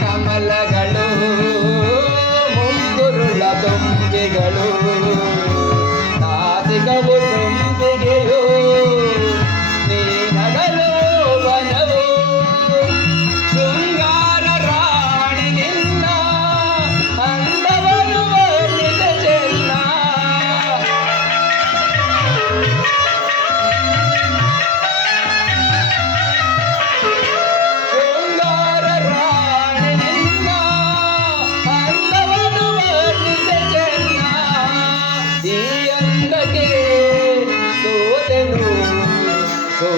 ಕಮಲಗಳು ಗಂಗಗೆ ಸೋತೆನು ಸೋ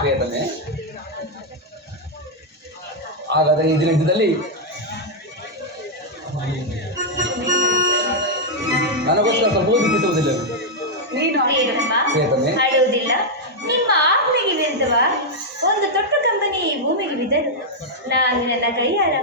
ಪ್ರಿಯತಮೆ. ಹಾಗಾದ್ರೆ ಈ ದಿನದಲ್ಲಿ ನನಗೋಸ್ಕರ ಸ್ವಲ್ಪ ನಿಮ್ಮ ಒಂದು ದೊಡ್ಡ ಕಂಪನಿ ಈ ಭೂಮಿಗೆ ಬಿದ್ದರು ನಾನು ನನ್ನ ಕೈಯಾಳ